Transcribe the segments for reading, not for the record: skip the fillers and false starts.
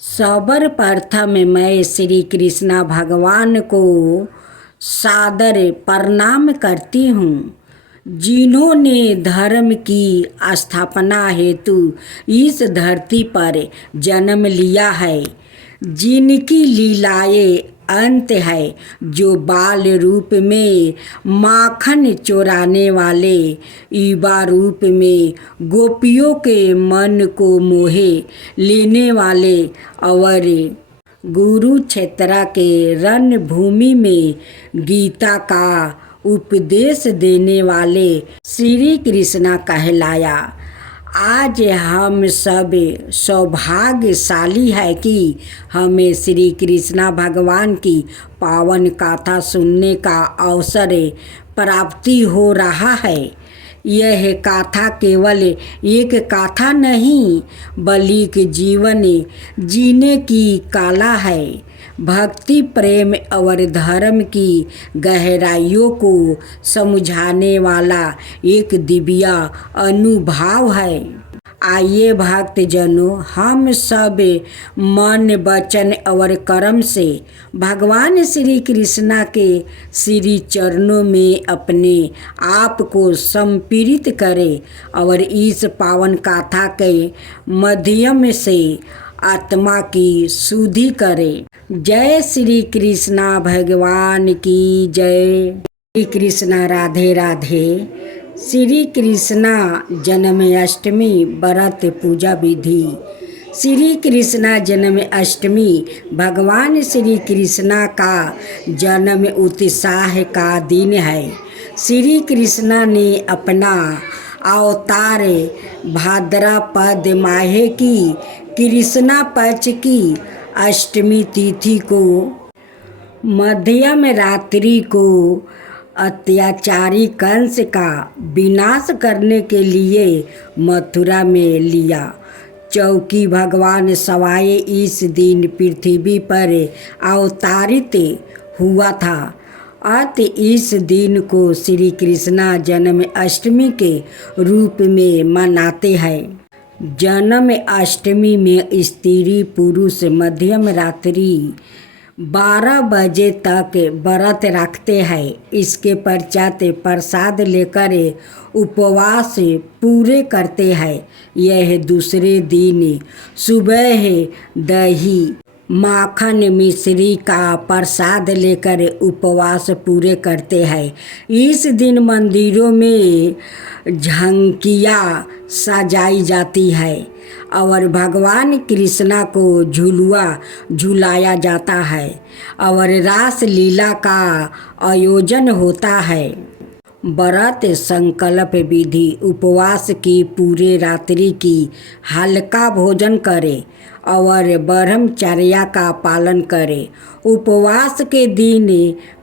सर्वप्रथम मैं श्री कृष्ण भगवान को सादर प्रणाम करती हूँ, जिन्होंने धर्म की स्थापना हेतु इस धरती पर जन्म लिया है, जिनकी लीलाएं अंत है, जो बाल रूप में माखन चोराने वाले, युवा रूप में गोपियों के मन को मोहे लेने वाले और कुरुक्षेत्र के रणभूमि में गीता का उपदेश देने वाले श्री कृष्ण कहलाया। आज हम सब सौभाग्यशाली है कि हमें श्री कृष्ण भगवान की पावन गाथा सुनने का अवसर प्राप्ति हो रहा है। यह गाथा केवल एक गाथा नहीं, बल्कि जीवन जीने की कला है। भक्ति, प्रेम और धर्म की गहराइयों को समझाने वाला एक दिव्य अनुभव है। आइए भक्तजनों, हम सब मन, वचन और कर्म से भगवान श्री कृष्ण के श्री चरणों में अपने आप को समर्पित करें और इस पावन गाथा के माध्यम से आत्मा की शुद्धि करें। जय श्री कृष्ण भगवान की जय। श्री कृष्ण राधे राधे। श्री कृष्ण जन्माष्टमी व्रत पूजा विधि। श्री कृष्ण जन्माष्टमी भगवान श्री कृष्ण का जन्म उत्साह का दिन है। श्री कृष्ण ने अपना अवतार भाद्रपद माह की कृष्ण पक्ष की अष्टमी तिथि को मध्यम रात्रि को अत्याचारी कंस का विनाश करने के लिए मथुरा में लिया। चौकी भगवान सवाए इस दिन पृथ्वी पर अवतारित हुआ था। अत इस दिन को श्री कृष्ण जन्माष्टमी के रूप में मनाते हैं। जन्माष्टमी में स्त्री पुरुष मध्यम रात्रि 12 बजे तक व्रत रखते हैं। इसके पश्चात प्रसाद लेकर उपवास पूरे करते हैं। यह दूसरे दिन सुबह दही, माखन, मिश्री का प्रसाद लेकर उपवास पूरे करते हैं। इस दिन मंदिरों में झांकियाँ सजाई जाती है और भगवान कृष्ण को झुलुआ झुलाया जाता है और रास लीला का आयोजन होता है। व्रत संकल्प विधि। उपवास की पूरे रात्रि की हल्का भोजन करें और ब्रह्मचर्या का पालन करें। उपवास के दिन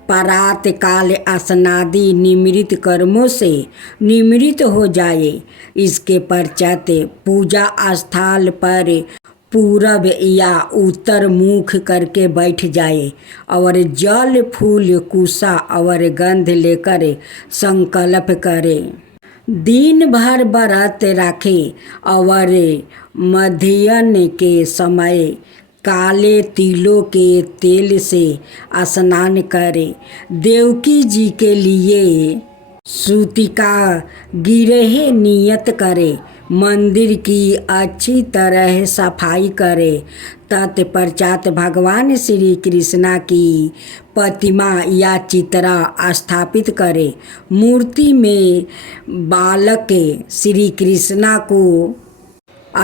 प्रातः काल स्नादि निमित्त कर्मों से निवृत्त हो जाए। इसके पश्चात पूजा स्थल पर पूरब या उत्तर मुख करके बैठ जाए और जल, फूल, कुशा और गंध लेकर संकल्प करें। दिन भर व्रत रखें और मध्याह्न के समय काले तिलों के तेल से स्नान करें। देवकी जी के लिए सूतिका गिरह नियत करें। मंदिर की अच्छी तरह सफाई करें। तत्पश्चात भगवान श्री कृष्ण की प्रतिमा या चित्र स्थापित करें। मूर्ति में बालक श्री कृष्ण को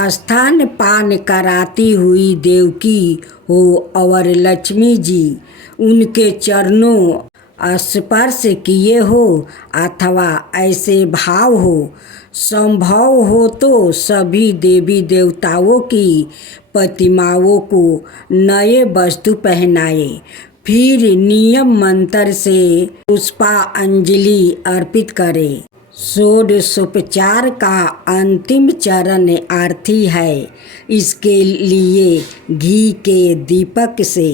स्थान पान कराती हुई देवकी हो और लक्ष्मी जी उनके चरणों स्पर्श किए हो अथवा ऐसे भाव हो। संभव हो तो सभी देवी देवताओं की प्रतिमाओं को नए वस्त्र पहनाए। फिर नियम मंत्र से पुष्पांजलि अर्पित करें। षोडशोपचार का अंतिम चरण आरती है। इसके लिए घी के दीपक से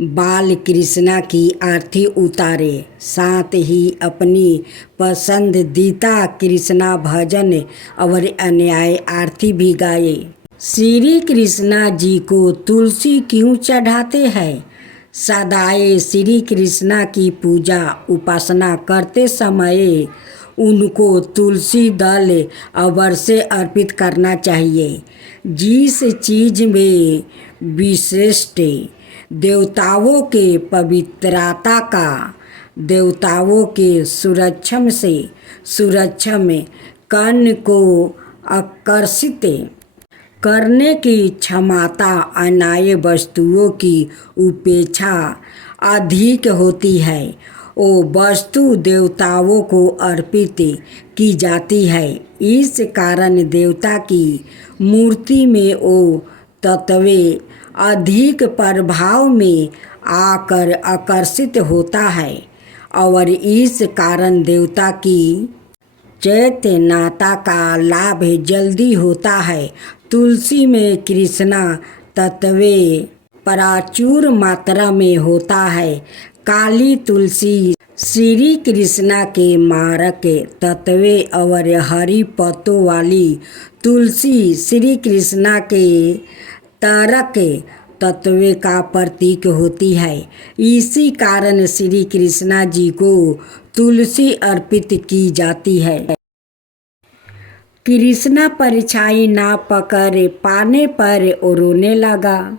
बाल कृष्ण की आरती उतारे, साथ ही अपनी पसंदीदा कृष्ण भजन और अन्य आरती भी गाए। श्री कृष्णा जी को तुलसी क्यों चढ़ाते हैं? सदाए श्री कृष्णा की पूजा उपासना करते समय उनको तुलसी दल अवश्य अर्पित करना चाहिए। जिस चीज़ में विशिष्ट देवताओं के पवित्रता का, देवताओं के सुरक्षा में कर्ण को आकर्षित करने की क्षमता अन्य वस्तुओं की उपेक्षा अधिक होती है, वो वस्तु देवताओं को अर्पित की जाती है। इस कारण देवता की मूर्ति में वो तत्व अधिक प्रभाव में आकर आकर्षित होता है और इस कारण देवता की चैतन्यता का लाभ जल्दी होता है। तुलसी में कृष्णा तत्व प्रचुर मात्रा में होता है। काली तुलसी श्री कृष्णा के मारक तत्व और हरी पत्तों वाली तुलसी श्री कृष्णा के तारक तत्व का प्रतीक होती है। इसी कारण श्री कृष्णा जी को तुलसी अर्पित की जाती है। कृष्णा परीक्षाई ना पकड़ पाने पर रोने लगा।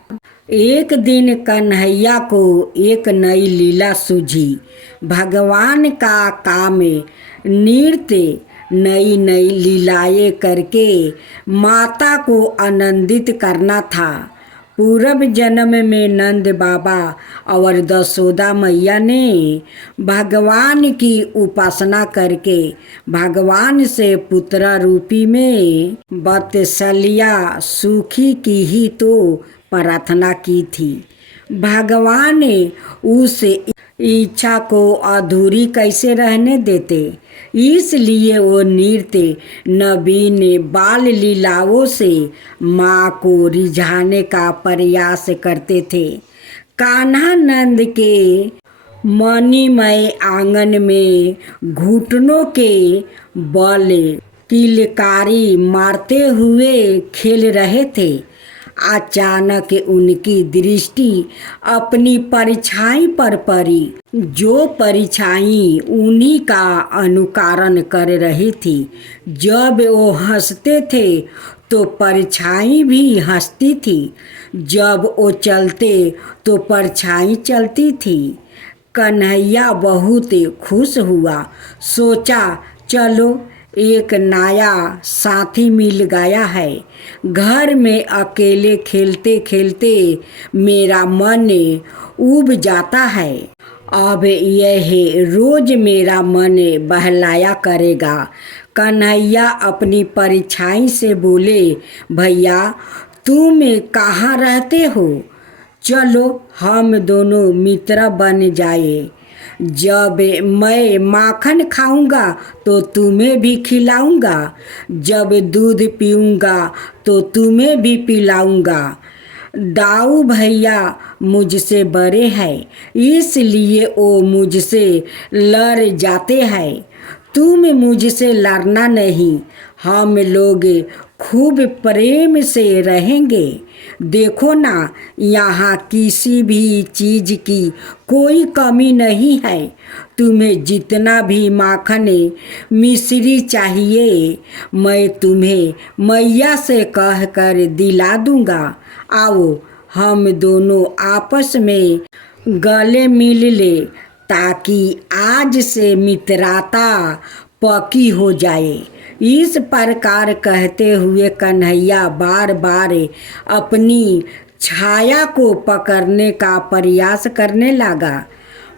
एक दिन कन्हैया को एक नई लीला सूझी। भगवान का काम नृत्य नई नई लीलाएं करके माता को आनंदित करना था। पूर्व जन्म में नंद बाबा और दशोदा मैया ने भगवान की उपासना करके भगवान से पुत्र रूपी में वात्सल्य सुखी की ही तो प्रार्थना की थी। भगवान उस इच्छा को अधूरी कैसे रहने देते, इसलिए वो नृत्य नवीन बाल लीलाओं से माँ को रिझाने का प्रयास करते थे। कान्हा नंद के मणिमय आंगन में घुटनों के बल किलकारी मारते हुए खेल रहे थे। अचानक उनकी दृष्टि अपनी परछाई पर पड़ी, जो परछाई उन्हीं का अनुकरण कर रही थी। जब वो हंसते थे तो परछाई भी हंसती थी, जब वो चलते तो परछाई चलती थी। कन्हैया बहुत खुश हुआ, सोचा चलो एक नया साथी मिल गया है। घर में अकेले खेलते खेलते मेरा मन उब जाता है। अब यह रोज मेरा मन बहलाया करेगा। कन्हैया अपनी परछाई से बोले, भैया तुम कहाँ रहते हो? चलो हम दोनों मित्र बन जाए। जब मैं माखन खाऊंगा तो तुम्हें भी खिलाऊंगा, जब दूध पीऊंगा तो तुम्हें भी पिलाऊंगा। दाऊ भैया मुझसे बड़े हैं, इसलिए वो मुझसे लड़ जाते हैं। तुम मुझसे लड़ना नहीं, हम लोग खूब प्रेम से रहेंगे। देखो ना, यहाँ किसी भी चीज़ की कोई कमी नहीं है। तुम्हें जितना भी माखन मिश्री चाहिए मैं तुम्हें मैया से कह कर दिला दूँगा। आओ हम दोनों आपस में गले मिल ले, ताकि आज से मित्रता पक्की हो जाए। इस प्रकार कहते हुए कन्हैया बार बार अपनी छाया को पकड़ने का प्रयास करने लगा।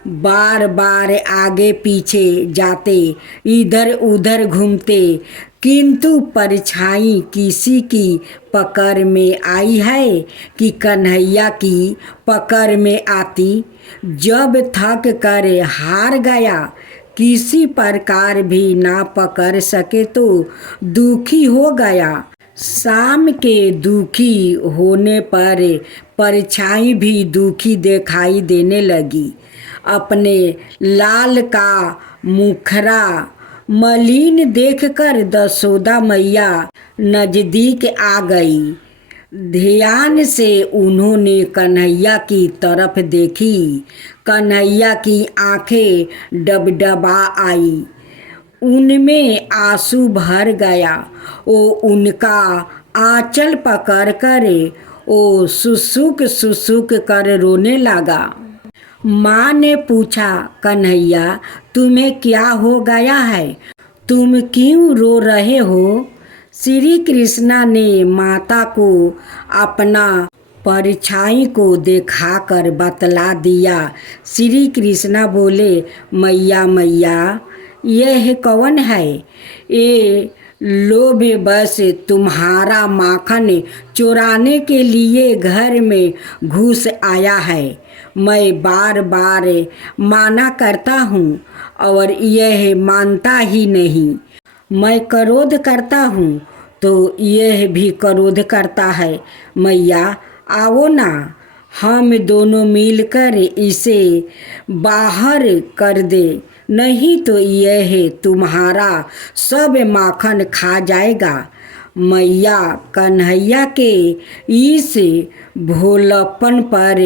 बार बार आगे पीछे जाते, इधर उधर घूमते, किंतु परछाई किसी की पकड़ में आई है कि कन्हैया की पकड़ में आती। जब थक कर हार गया, किसी प्रकार भी ना पकड़ सके तो दुखी हो गया। शाम के दुखी होने पर परछाई भी दुखी दिखाई देने लगी। अपने लाल का मुखरा मलिन देखकर दशोदा मैया नजदीक आ गई। ध्यान से उन्होंने कन्हैया की तरफ देखी। कन्हैया की आंखें डबडबा आई, उनमें आंसू भर गया। वो उनका आंचल पकड़कर वो सुसुक सुसुक कर रोने लगा। माँ ने पूछा, कन्हैया तुम्हें क्या हो गया है, तुम क्यों रो रहे हो? श्री कृष्णा ने माता को अपना परछाई को दिखाकर बतला दिया। श्री कृष्णा बोले, मैया मैया यह कौन है? ये लोभ बस तुम्हारा माखन चुराने के लिए घर में घुस आया है। मैं बार बार माना करता हूँ और यह मानता ही नहीं। मैं क्रोध करता हूँ तो यह भी क्रोध करता है। मैया आओ ना, हम दोनों मिलकर इसे बाहर कर दे, नहीं तो यह तुम्हारा सब माखन खा जाएगा। मैया कन्हैया के इस भोलापन पर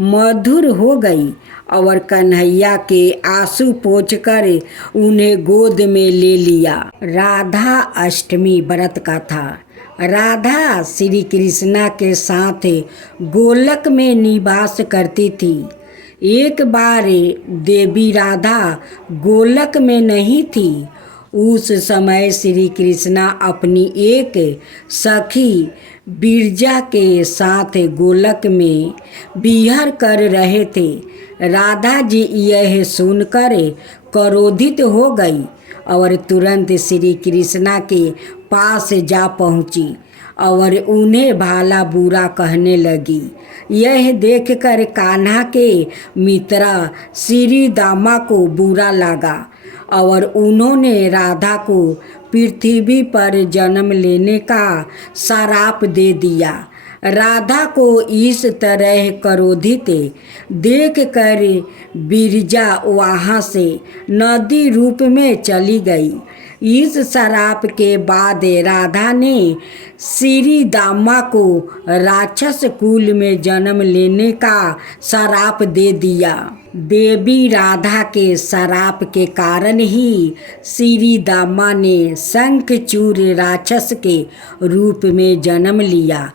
मधुर हो गई और कन्हैया के आंसू पोंछकर उन्हें गोद में ले लिया। राधा अष्टमी व्रत का था। राधा श्री कृष्णा के साथ गोलक में निवास करती थी। एक बार देवी राधा गोलक में नहीं थी। उस समय श्री कृष्णा अपनी एक सखी बिरजा के साथ गोलक में विहार कर रहे थे। राधा जी यह सुनकर क्रोधित हो गई और तुरंत श्री कृष्णा के पास जा पहुंची और उन्हें भला बुरा कहने लगी। यह देखकर कान्हा के मित्रा श्री दामा को बुरा लगा और उन्होंने राधा को पृथ्वी पर जन्म लेने का श्राप दे दिया। राधा को इस तरह क्रोधित देखकर बिरजा वहाँ से नदी रूप में चली गई। इस श्राप के बाद राधा ने श्री दामा को राक्षस कुल में जन्म लेने का श्राप दे दिया। देवी राधा के श्राप के कारण ही श्री दामा ने शंखचूड़ राक्षस के रूप में जन्म लिया।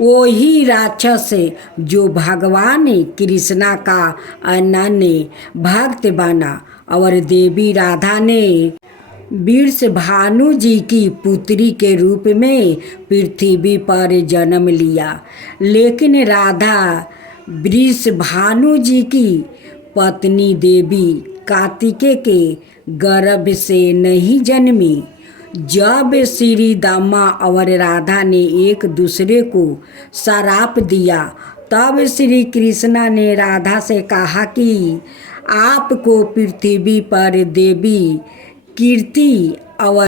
वही राक्षस जो भगवान कृष्णा का अनन्य भक्त बना और देवी राधा ने वृषभानु जी की पुत्री के रूप में पृथ्वी पर जन्म लिया। लेकिन राधा वृषभानु जी की पत्नी देवी कार्तिकेय के गर्भ से नहीं जन्मी। जब श्री दामा और राधा ने एक दूसरे को श्राप दिया, तब श्री कृष्णा ने राधा से कहा कि आपको पृथ्वी पर देवी कीर्ति और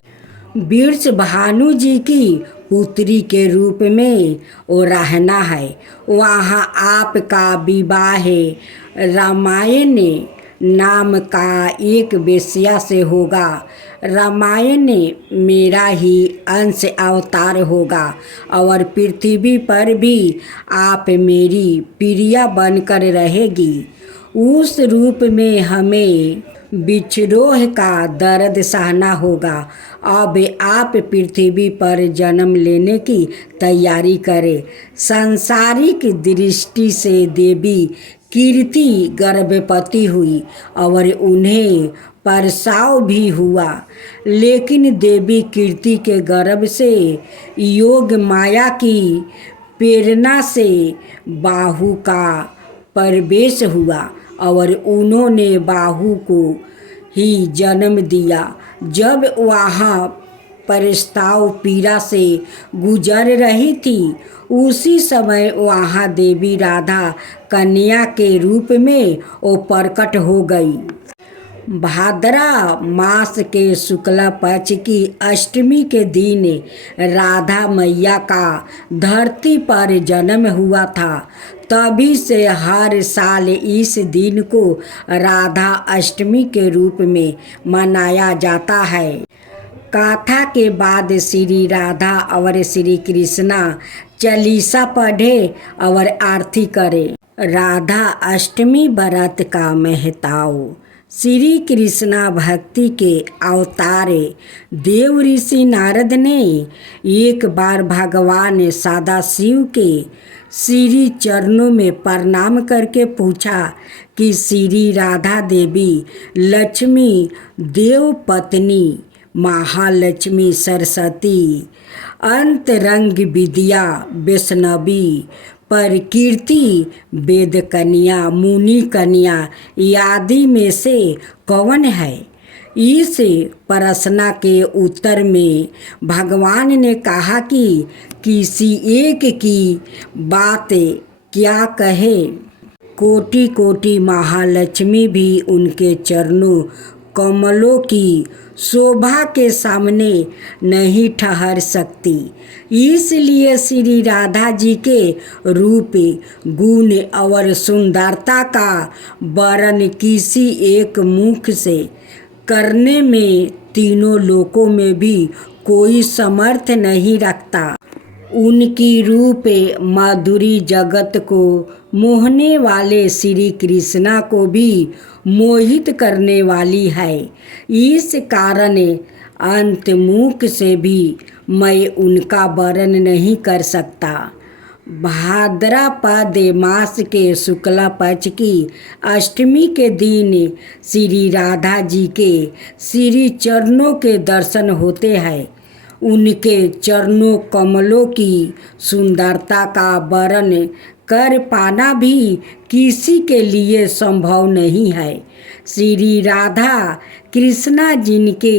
वृषभानु जी की पुत्री के रूप में वो रहना है। वहाँ आपका विवाह रामायण नाम का एक वेश्या से होगा। रामायण मेरा ही अंश अवतार होगा और पृथ्वी पर भी आप मेरी प्रिया बनकर रहेगी। उस रूप में हमें विद्रोह का दर्द सहना होगा। अब आप पृथ्वी पर जन्म लेने की तैयारी करें। सांसारिक दृष्टि से देवी कीर्ति गर्भवती हुई और उन्हें प्रसव भी हुआ। लेकिन देवी कीर्ति के गर्भ से योग माया की प्रेरणा से बाहु का प्रवेश हुआ और उन्होंने बाहु को ही जन्म दिया। जब वहाँ प्रसव पीड़ा से गुजर रही थी, उसी समय वहाँ देवी राधा कन्या के रूप में वो प्रकट हो गई। भाद्रा मास के शुक्ला पक्ष की अष्टमी के दिन राधा मैया का धरती पर जन्म हुआ था। तभी से हर साल इस दिन को राधा अष्टमी के रूप में मनाया जाता है। गाथा के बाद श्री राधा और श्री कृष्णा चालीसा पढ़े और आरती करे। राधा अष्टमी व्रत का महताओ। श्री कृष्णा भक्ति के अवतारे। देव ऋषि नारद ने एक बार भगवान सदाशिव के श्री चरणों में प्रणाम करके पूछा कि श्री राधा देवी लक्ष्मी देव पत्नी महालक्ष्मी सरस्वती अंतरंग विद्या वैष्णवी प्रकृति वेद कन्या मुनि कन्या आदि में से कौन है। इस प्रश्न के उत्तर में भगवान ने कहा कि किसी एक की बात क्या कहे। कोटि कोटि महालक्ष्मी भी उनके चरणों कमलों की शोभा के सामने नहीं ठहर सकती। इसलिए श्री राधा जी के रूप गुण और सुंदरता का वर्णन किसी एक मुख से करने में तीनों लोकों में भी कोई समर्थ नहीं रखता। उनकी रूप माधुरी जगत को मोहने वाले श्री कृष्णा को भी मोहित करने वाली है। इस कारण अंतमुख से भी मैं उनका वर्णन नहीं कर सकता। भाद्रपद मास के शुक्ला पक्ष की अष्टमी के दिन श्री राधा जी के श्री चरणों के दर्शन होते हैं। उनके चरणों कमलों की सुंदरता का वर्णन कर पाना भी किसी के लिए संभव नहीं है। श्री राधा कृष्णा जिनके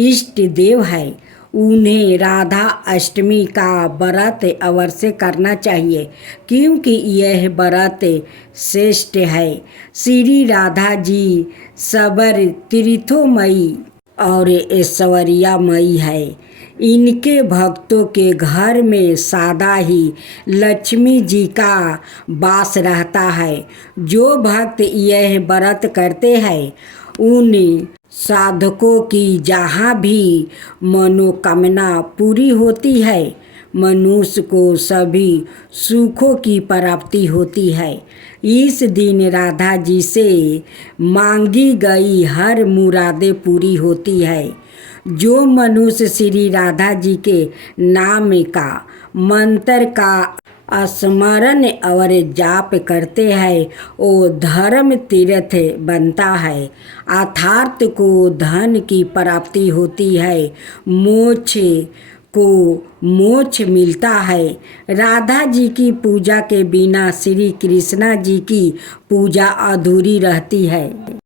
इष्ट देव है, उन्हें राधा अष्टमी का व्रत अवश्य करना चाहिए, क्योंकि यह व्रत श्रेष्ठ है। श्री राधा जी सबर तीर्थोमयी और ऐश्वर्यामयी है। इनके भक्तों के घर में सदा ही लक्ष्मी जी का वास रहता है। जो भक्त यह व्रत करते हैं, उन साधकों की जहाँ भी मनोकामना पूरी होती है। मनुष्य को सभी सुखों की प्राप्ति होती है। इस दिन राधा जी से मांगी गई हर मुरादें पूरी होती है। जो मनुष्य श्री राधा जी के नाम का मंत्र का स्मरण और जाप करते हैं, वो धर्म तीर्थ बनता है। अर्थात को धन की प्राप्ति होती है, मोक्ष को मोक्ष मिलता है। राधा जी की पूजा के बिना श्री कृष्णा जी की पूजा अधूरी रहती है।